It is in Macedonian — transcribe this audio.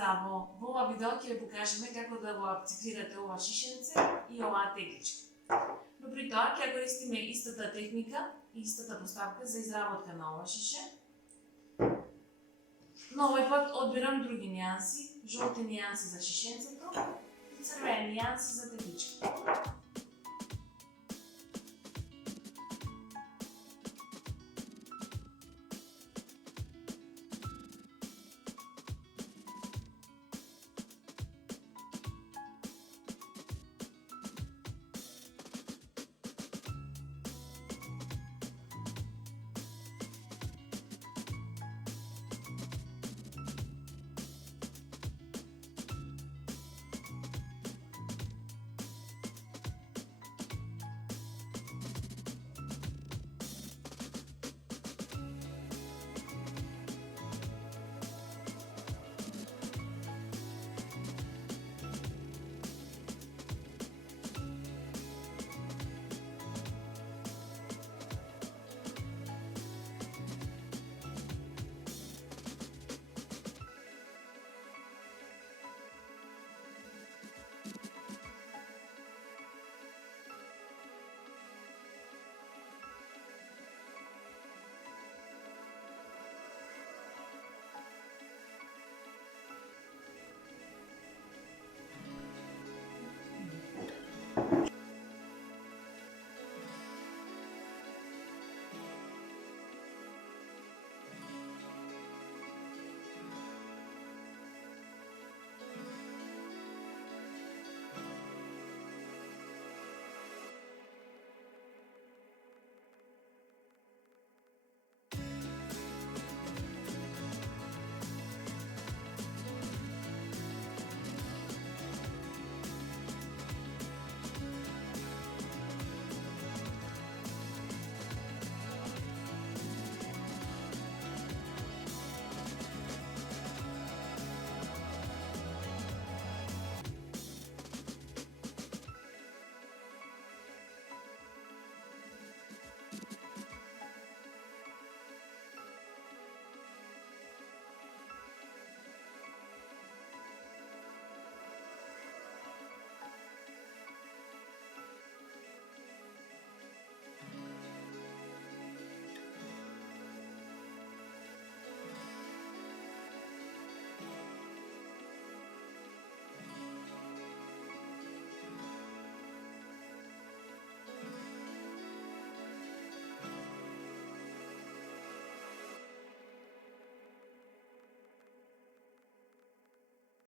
Здраво! Во ова видео ќе ви покажеме како да го апциклирате ова шишенце и оваа тегличка. Но при тоа ќе користиме истата техника и истата поставка за изработка на ова шише. Но овој пат одбирам други нијанси, жолти нијанси за шишенцето и црвени нијанси за тегличката.